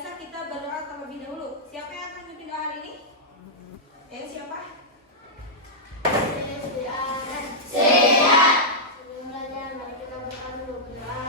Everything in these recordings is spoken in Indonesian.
biasa kita berdoa terlebih dahulu. Siapa yang akan memimpin doa hari ini? Siapa? Saya. Sebelum belajar, mari kita berdoa dulu. Berdoa.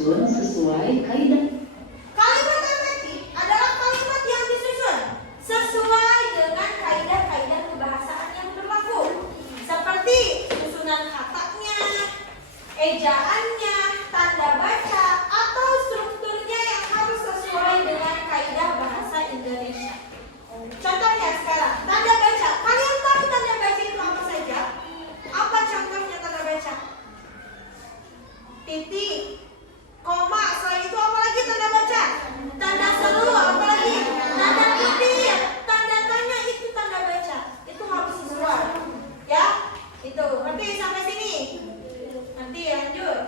disusun sesuai kaidah. Kalimat efektif adalah kalimat yang disusun sesuai dengan kaidah-kaidah kebahasaan yang berlaku, seperti susunan katanya, ejaannya, tanda baca, atau strukturnya yang harus sesuai dengan kaidah bahasa Indonesia. Contohnya sekarang, tanda baca. Kalian tahu tanda baca itu apa saja? Apa contohnya tanda baca? Titik, koma, selain itu apa lagi tanda baca? Tanda seru, apa lagi? Tanda kutip, tanda tanya, itu tanda baca. Itu harus sesuai. Ya, itu. Ngerti sampai sini? Nanti lanjut.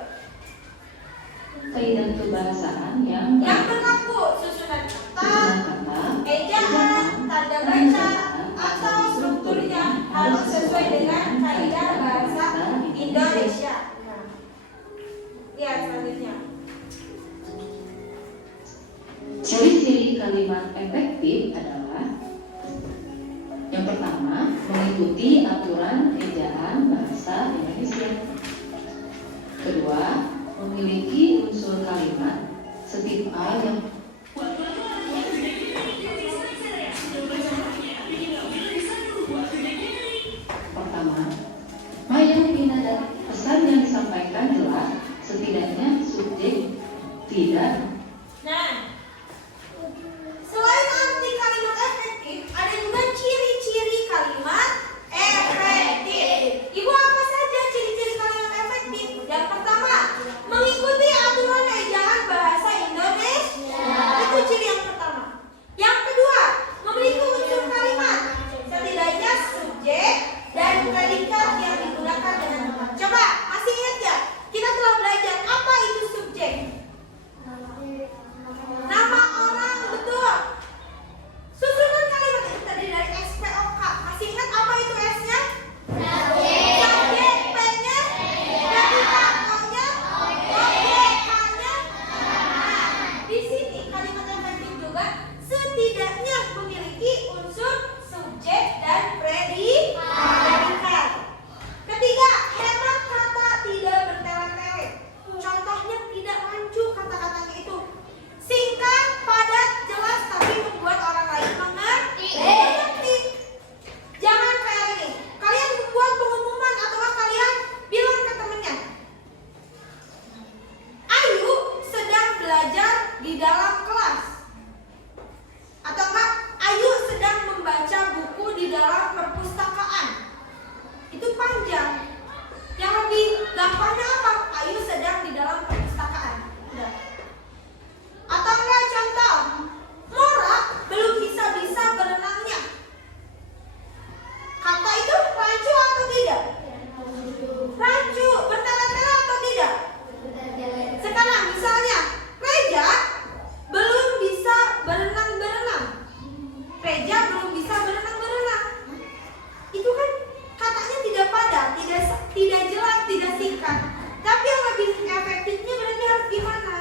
Kaidah kebahasaan yang berlaku, susunan susunan kata, kata, ejaan, tanda baca, atau strukturnya harus sesuai dengan kaidah bahasa Indonesia. Nah, lihat selanjutnya. Ciri-ciri kalimat efektif adalah: yang pertama, mengikuti aturan ejaan bahasa Indonesia. Kedua, memiliki unsur kalimat setip A yang pertama, mayoritas dari pesan yang disampaikan jelas, setidaknya subjek tidak. Nah, selain arti kalimat efektif, ada juga ciri-ciri kalimat efektif. Ibu, apa saja ciri-ciri kalimat efektif? Yang pertama, mengikuti aturan ejaan bahasa Indonesia. Itu ciri yang pertama. Yang kedua, memiliki unsur kalimat, setidaknya subjek dan predikat yang digunakan dengan tepat. Coba, masih ingat ya? Kita telah belajar apa itu subjek. Nama orang, betul. Susunan kalimat itu tadi dari SPOK. Masih ingat apa itu S-nya? Subjek, P-nya, predikat, O-nya, objek, K-nya. Nah, di sini kalimat efektif juga setidaknya memiliki unsur subjek dan predikat. Ketiga, hemat kata, tidak bertele-tele. Contohnya tidak rancu kata-katanya itu. Singkat, padat, jelas, tapi membuat orang lain mengerti. Jangan kayak ini. Kalian membuat pengumuman atau kalian bilang ke temennya, Ayu sedang belajar di dalam kelas. Atau enggak, Ayu sedang membaca buku di dalam perpustakaan. Itu panjang. Yang lebih gampangnya apa? Ayu sedang di dalam perpustakaan. Udah. Atau enggak, contoh, Mora belum bisa-bisa berenangnya. Kata itu rancu atau tidak? Rancu, bertele-tele atau tidak? Sekarang misalnya, Reja belum bisa berenang-berenang. Reja belum bisa berenang-berenang. Itu kan katanya tidak padat, tidak jelas, tidak singkat. Tapi yang lebih efektifnya berarti harus gimana?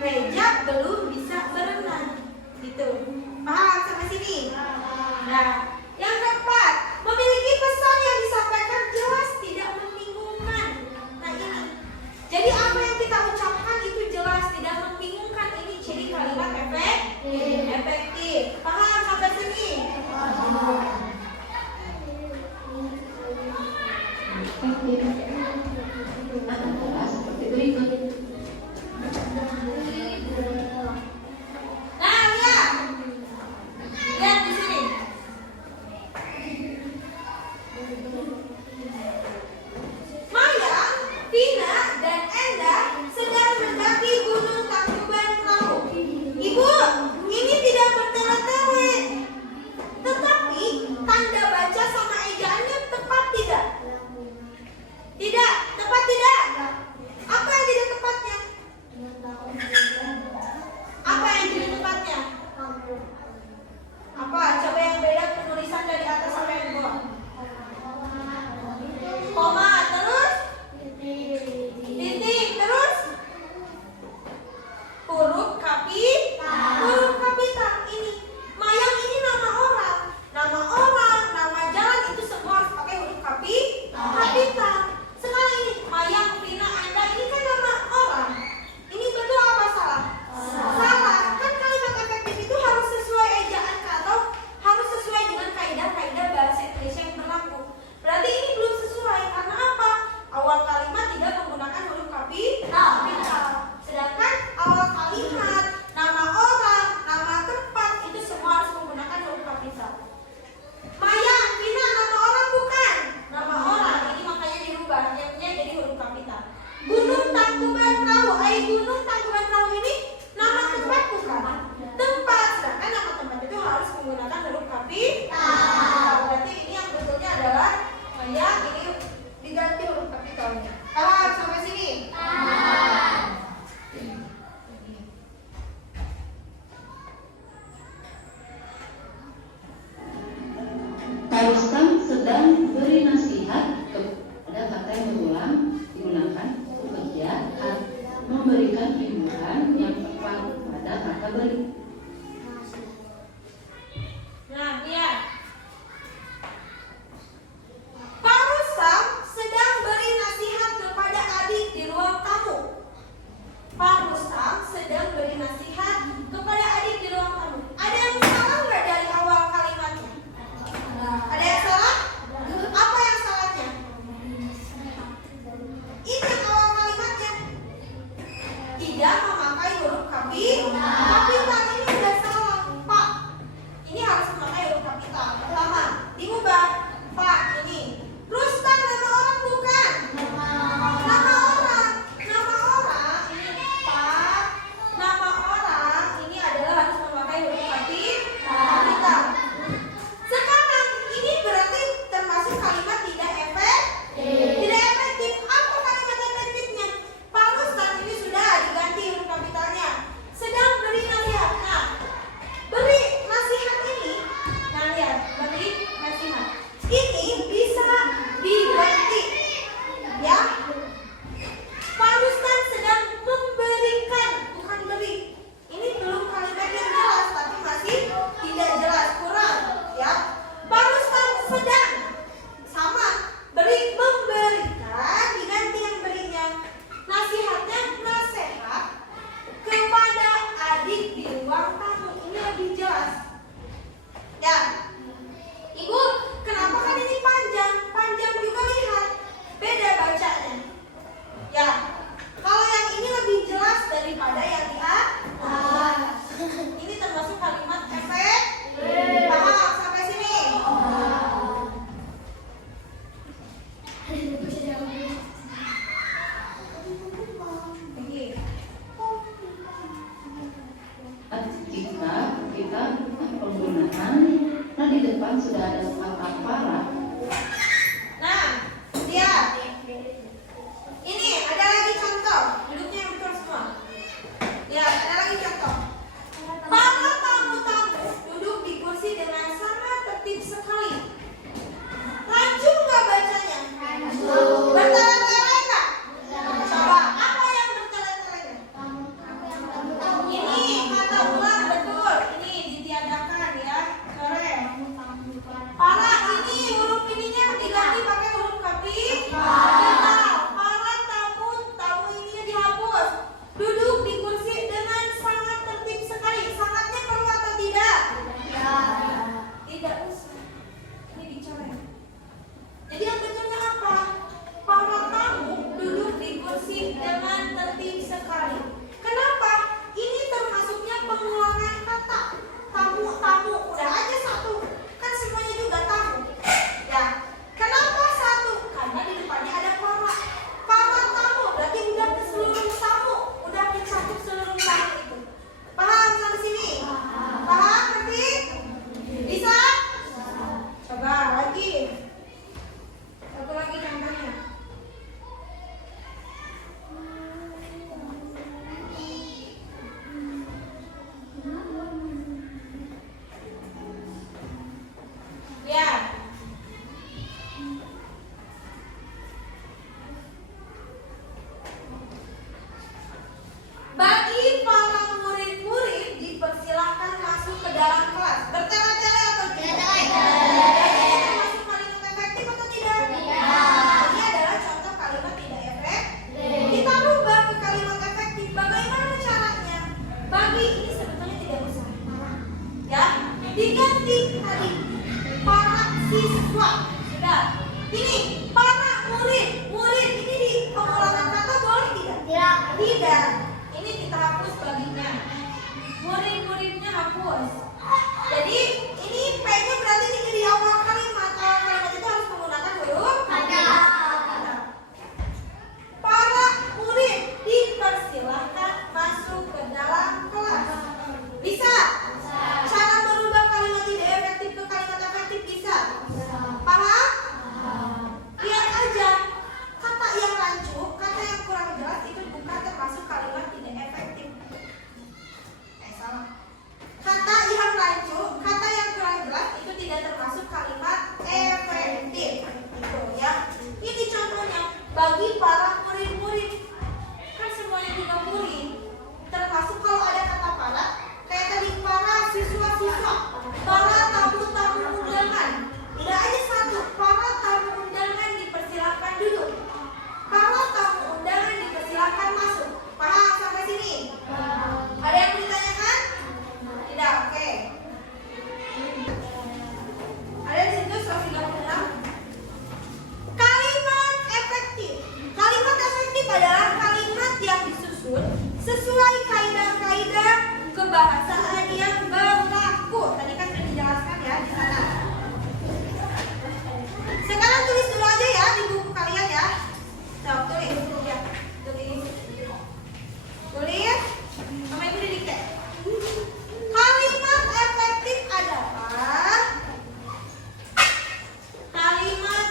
Reja belum bisa berenang. Gitu. Paham sampai sini? Nah, yang keempat, memiliki pesan yang disampaikan jelas, tidak membingungkan. Nah, ini. Jadi apa yang kita ucapkan itu jelas, tidak membingungkan. Ini ciri kalimat efektif. Paham sampai sini? efektif adalah seperti berikut. Nah, lihat. Lihat di sini. Maya, Vina, dan Enda sedang mendaki Gunung Tangkuban Perahu. Ibu, ini tidak bertele-tele. Tetapi tanda baca sama ejaannya tepat tidak? beri. Nah, lihat. Pak Rustam sedang beri nasihat kepada adik di ruang tamu. Pak Rustam sedang beri nasihat kepada adik di ruang tamu. Ada yang salah nggak dari awal kalimatnya? Ada yang salah? Apa yang salahnya? Ini yang awal kalimatnya. Tidak memakai huruf kapital. Ini udah salah, Pak. Ini harus memakai huruf kapital. Pertama, diubah. Pak, ini Rustam nama orang bukan? Nama orang. Nama orang ini Pak. Nama orang ini adalah harus memakai huruf kapital. Sekarang ini berarti termasuk kalimat tidak efektif. Apa kalimat efektifnya? Pak Rustam ini sudah diganti huruf kapitalnya. Sedang beri nasihat. Nah, beri nasihat ini. Nah, lihat, beri nasihat. Ini bisa diganti. Ya. Pak Rustam sedang memberikan, bukan beri. Ini belum kalimat yang jelas, tapi masih tidak jelas, kurang. Ya. Pak Rustam sedang sama beri memberikan, diganti yang berinya. Nasihatnya nasihat kepada adik di ruang tamu. Ini lebih jelas. Ya. Ibu, kenapa kan ini panjang? Panjang juga lihat. Beda bacanya. Ya. Kalau yang ini lebih jelas daripada yang di atas. Ini termasuk kalimat efek. Paham sampai sini? Oke. Jika kita penggunaan, nah di depan sudah ada kata para. Nah, lihat. Ini ada lagi contoh. Duduknya yang betul semua. Lihat, ada lagi contoh. Para tamu-tamu duduk di kursi dengan sangat tertib sekali. Rancu nggak bacanya? Bertele-tele nggak? Coba, apa yang bertele-telenya? Ini kata ulang betul. Ini ditiadakan ya. Keren. Para ini huruf ininya diganti pakai huruf kapital. Para tamu ininya dihapus. Duduk di kursi dengan sangat tertib sekali. Sangatnya perlu atau tidak? Tidak usah. Ini dicoret. Jadi yang betulnya apa? Para tamu duduk di kursi dengan tertib sekali. Kenapa? Ini termasuknya pengulangan kata. Tamu udah aja satu. Kan semuanya juga tamu. Ya. Kenapa satu? Karena di depannya ada para. Para tamu berarti udah ke seluruh tamu, udah mencakup seluruh tamu itu. Paham sampai sini? Paham nanti? Bisa? Coba lagi. Satu lagi contohnya. Lihat. Bagi para murid-murid dipersilahkan masuk ke dalam kelas. Bertele-tele atau tidak? Ini termasuk kalimat efektif atau tidak? Ini adalah contoh kalimat tidak efektif. Kita rubah ke kalimat efektif. Bagaimana caranya? Bagi ini sebetulnya tidak usah. Ya, diganti tadi para siswa. Sudah. Ini para murid. Murid ini di pengulangan kata boleh tidak? Tidak. Ini kita hapus baginya. Murid-muridnya hapus. Jadi ini P-nya berarti di awal kalimat. Awal kalimat itu harus menggunakan huruf kapital. Para murid dipersilahkan masuk ke dalam kelas. Bisa? Cara merubah kalimat tidak efektif ke kalimat efektif bisa? Paham? Lihat aja. Kata yang rancu, kata yang kurang jelas itu bukan termasuk kalimat tidak efektif. Salah. Kata yang rancu, kata yang kurang jelas itu tidak termasuk kebahasaan yang berlaku. Tadi kan sudah dijelaskan ya di sana. Sekarang tulis dulu aja ya di buku kalian ya. Coba tulis ya. Tulis. Tulis. Sama ibu didikte. Kalimat efektif adalah kalimat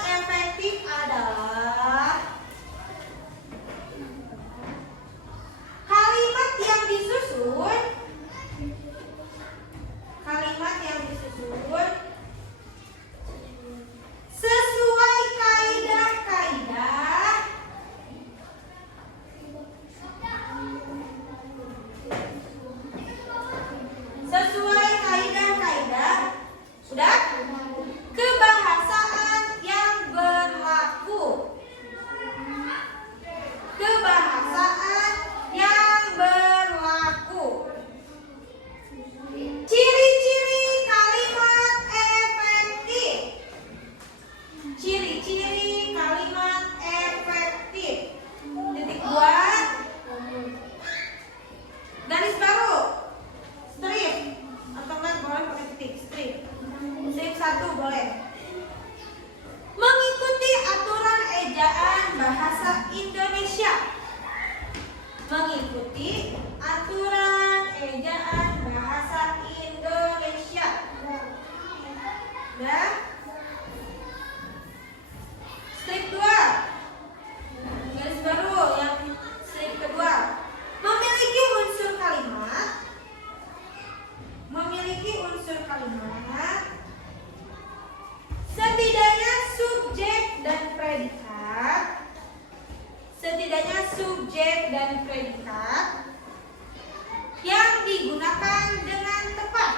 yang disusun sesuai kaidah-kaidah udah kebahasaan yang berlaku. Ciri-ciri kalimat efektif. Ciri-ciri kalimat efektif. Titik buat garis baru. Strip. Atau enggak boleh pakai titik. Strip. Strip 1 boleh. Mengikuti aturan ejaan bahasa Indonesia. Mengikuti aturan ejaan bahasa Indonesia. Nah, strip 2. Garis baru yang strip kedua. Memiliki unsur kalimat. Setidaknya subjek dan predikat yang digunakan dengan tepat.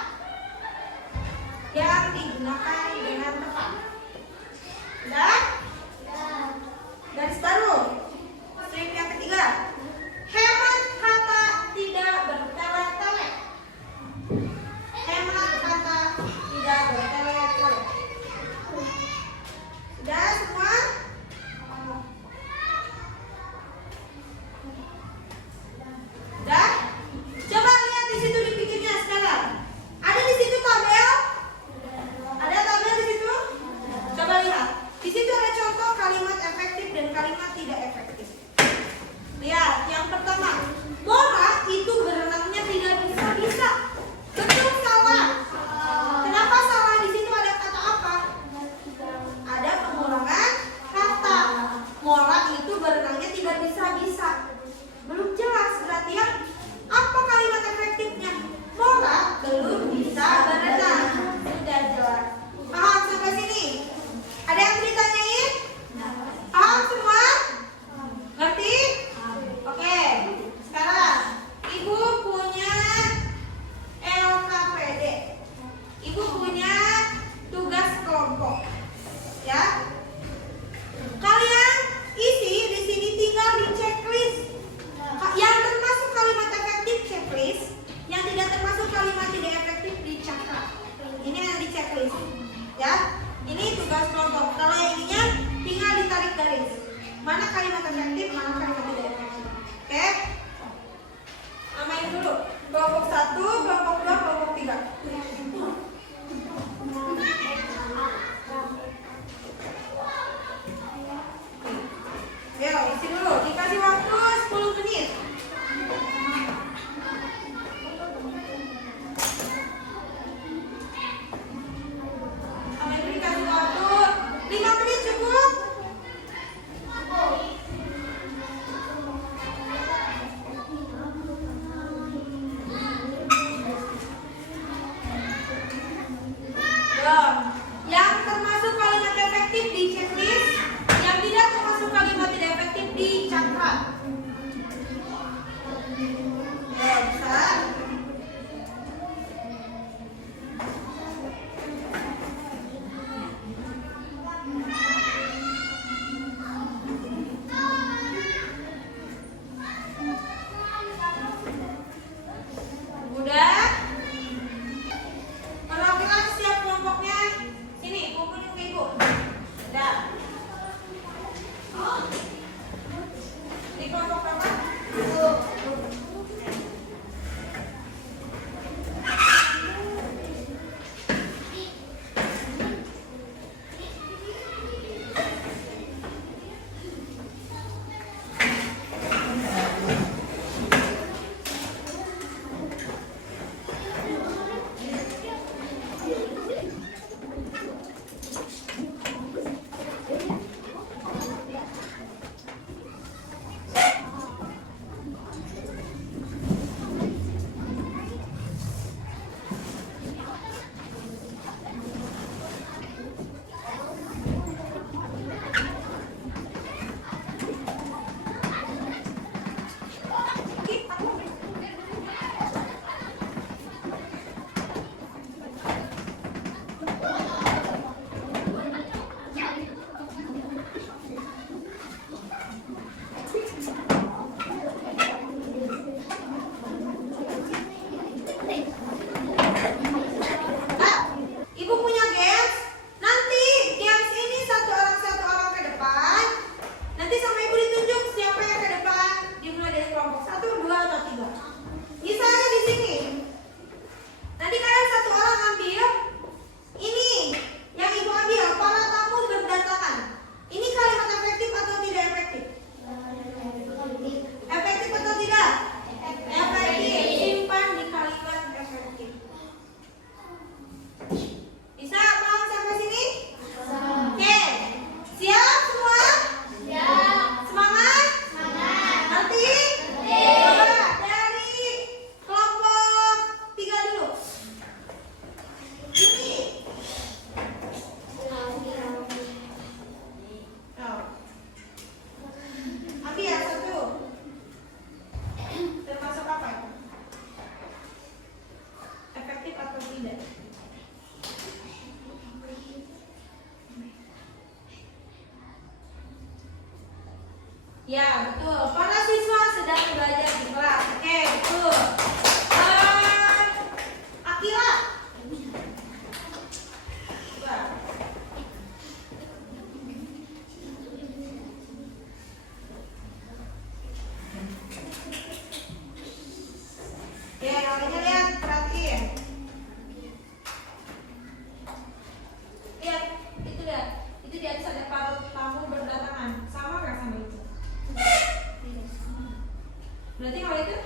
Berarti kalau itu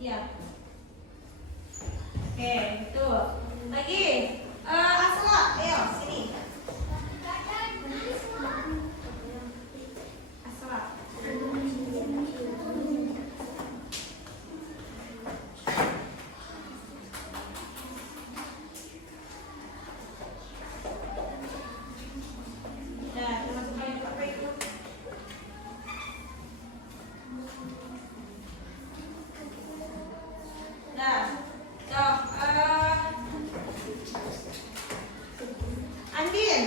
iya. Oke, betul. Lagi Asla, ayo sini. Asla. Nah, termasuk yang apa itu? Nah, sok Andin.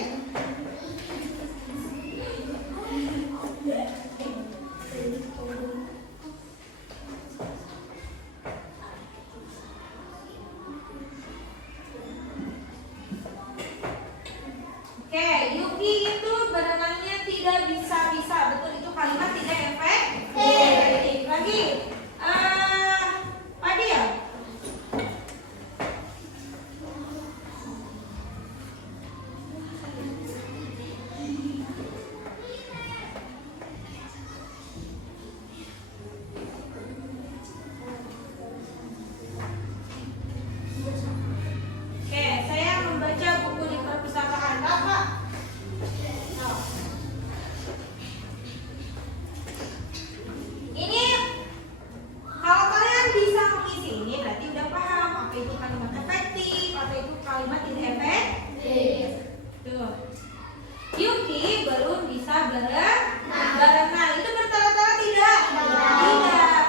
Oke, Yuki itu berenangnya tidak bisa-bisa. Betul, itu kalimat tidak efektif. Lagi, Padi ya? Oke, saya membaca buku di perpustakaan. Kakak. Nah. Ini kalau kalian bisa mengisi ini berarti udah paham apa itu kalimat efektif, apa itu kalimat tidak efektif. Tuh. Yuki belum bisa berenang. Itu bertara-tara tidak? Tidak.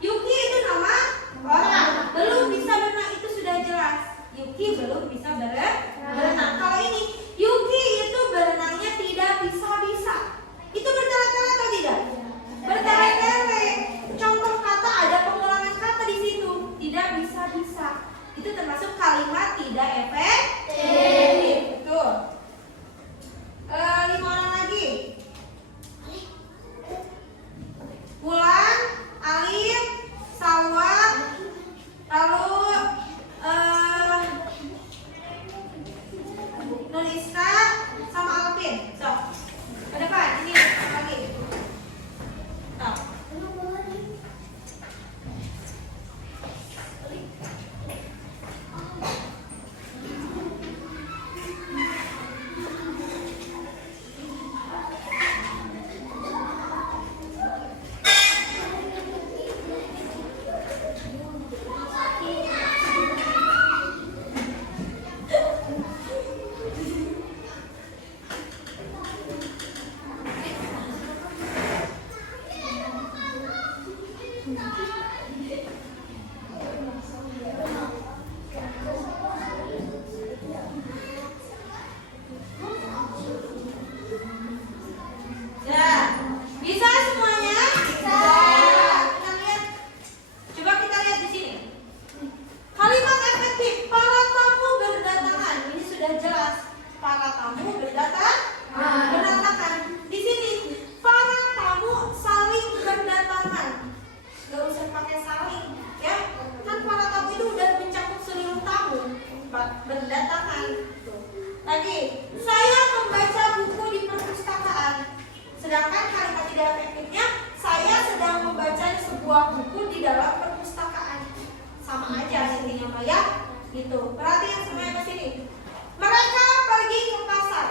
Yuki itu nama orang. Belum bisa berenang itu sudah jelas. Yuki belum bisa berenang. Kalau ini Yuki itu berenangnya tidak bisa-bisa. Itu bertara-tara atau tidak? Bertele-tele. Contoh kata ada pengulangan kata di situ. Tidak bisa-bisa. Itu termasuk kalimat tidak efektif. Betul. 5 orang lagi. Wulan, Alif, Salwa, lalu Nurista sama Alvin. So, ke depan ini lagi. Nah. Ya, bisa semuanya? Bisa. Kita lihat. Coba kita lihat di sini. Kalimat efektif. Para tamu berdatangan. Ini sudah jelas. Para tamu berdatangan. Di sini para tamu saling berdatangan. Gak usah pakai saling, ya. Kan para tamu itu udah mencakup seluruh tamu berdatangan. Lagi, saya membaca buku di perpustakaan. Sedangkan kalimat tidak efektifnya, saya sedang membaca sebuah buku di dalam perpustakaan. Sama aja intinya, Pak ya. Gitu. Perhatian semuanya ke sini. Mereka pergi ke pasar.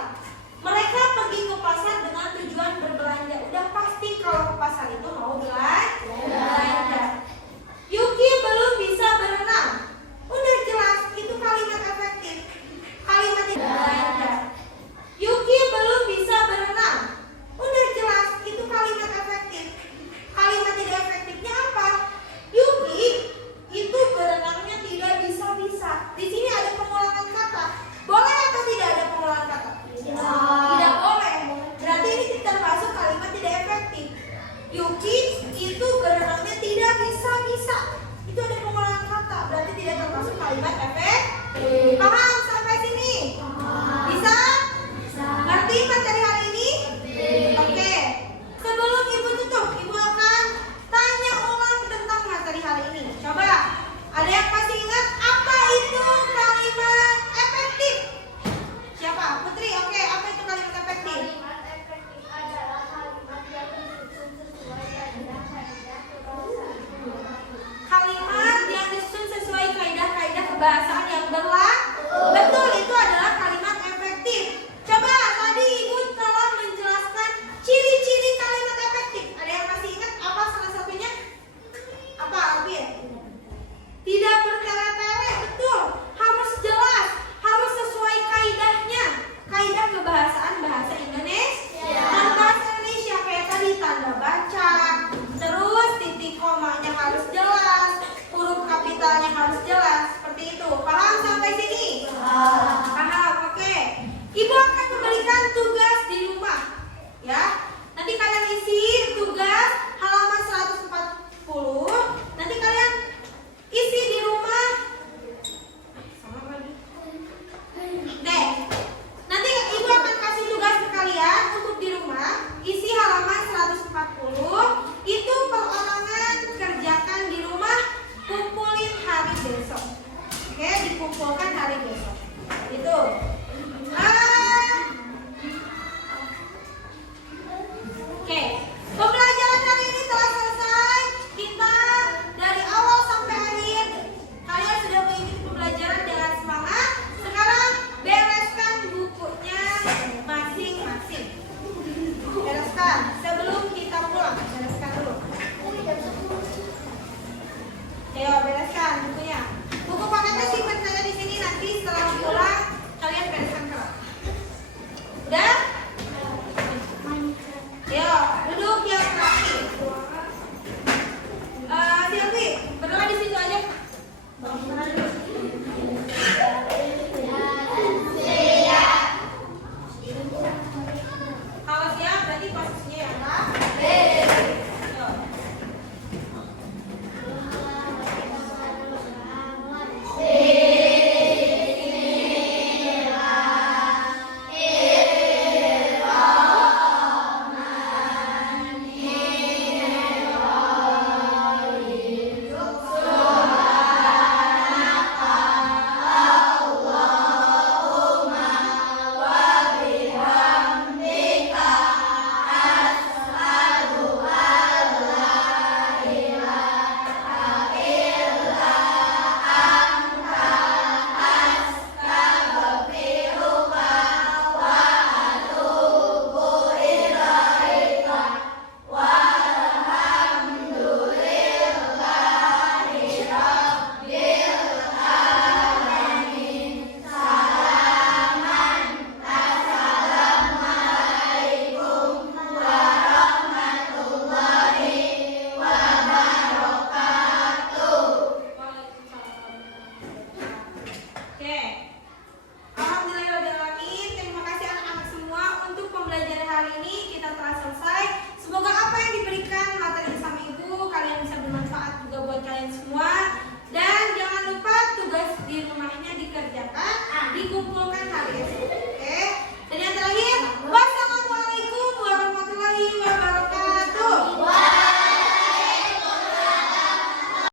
Mereka pergi ke pasar dengan tujuan berbelanja. Udah pasti kalau ke pasar itu mau belanja. Yuki belum bisa berenang. Udah jelas itu kalimat efektif. Kalimat tidak belanja. Yuki belum bisa berenang. Udah jelas itu kalimat efektif. Kalimat tidak efektifnya apa? Yuki itu berenangnya tidak bisa-bisa. Di sini ada pengulangan kata. Boleh atau tidak ada pengulangan kata? Tidak boleh. Berarti ini termasuk kalimat tidak efektif. Yuki kebahasaan yang betul, itu adalah kalimat efektif. Coba tadi Ibu telah menjelaskan ciri-ciri kalimat efektif. Ada yang masih ingat apa salah satunya? Apa, Alvin? Tidak bertele-tele, betul. Harus jelas, harus sesuai kaidahnya. Kaidah kebahasaan bahasa Indonesia. Dan bahasa Indonesia kayak tadi tanda baca, terus titik komanya harus jelas, huruf kapitalnya harus jelas. Seperti itu. Paham sampai sini? Paham, oke. Ibu akan memberikan tugas di rumah, ya.